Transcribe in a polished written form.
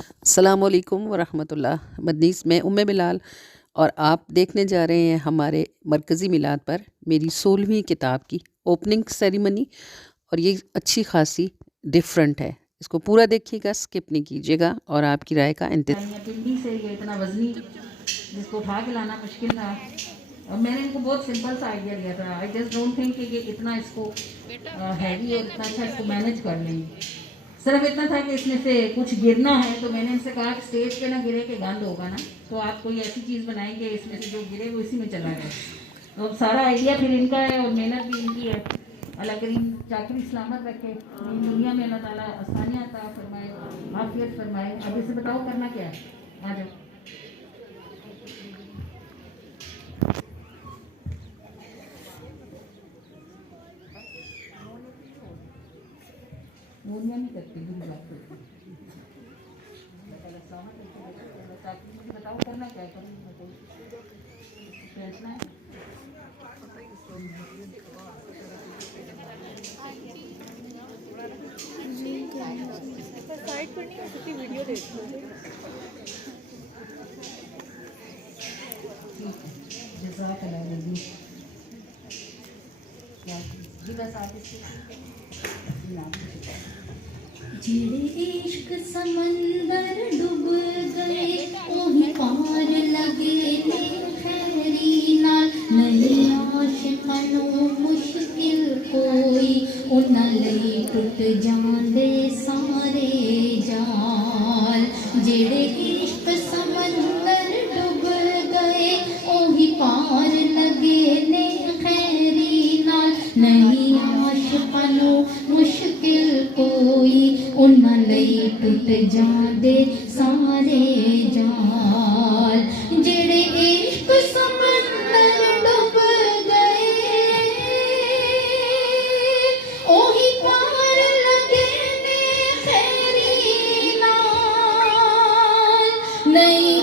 अस्सलाम वालेकुम वरहमतुल्लाह। मदनीस में उम्मे बिलाल और आप देखने जा रहे हैं हमारे मरकज़ी मिलाद पर मेरी 16वीं किताब की ओपनिंग सेरेमनी। और ये अच्छी खासी डिफरेंट है, इसको पूरा देखिएगा, स्किप नहीं कीजिएगा और आपकी राय का इंतज़ार। पिंडी से ये इतना वजनी जिसको उठा के लाना मुश्किल था, और मैंने इनको बहुत सिंपल सा आइडिया दिया था। आई जस्ट डोंट थिंक कि ये इतना इसको हैवी और इतना अच्छा इसको मैनेज कर लेंगे। सिर्फ इतना था कि इसमें से कुछ गिरना है, तो मैंने इनसे कहा कि स्टेज पे ना गिरे के गंद होगा ना, तो आप कोई ऐसी चीज़ बनाएंगे इसमें से जो गिरे वो इसी में चला जाए। तो अब सारा आइडिया फिर इनका है और मेहनत भी इनकी है। अल्लाह करीम चाकरी सलामत रखे, दुनिया में अल्लाह ताला आसानियाँ अता फरमाए, आफियत फरमाए। अब इसे बताओ करना क्या है, आ जाओ। दुनिया नहीं करती बुरी बात करती। मुझे बताओ करना क्या है, फैसला है। साइड पर नहीं हो सकती, वीडियो देख लो। जज़ाकल्लाह दीदी। क्या जी बस आप जेड़े इश्क समंदर डूब गए ओही पार लगे ने खैरी नाल, नहीं आशिकां नूं मुश्किल कोई उन्हां लई टुट जांदे सारे जाल। जेड़े इश्क समंदर डूब गए ओही पार लगे ने खैरी नाल, नहीं आशिकां नूं मुश्किल कोई उन्हां लई टुट जांदे सारे जाल। जेड़े इश्क समंदर डूब गए ओही पार लगे ने खैरी नाल, नहीं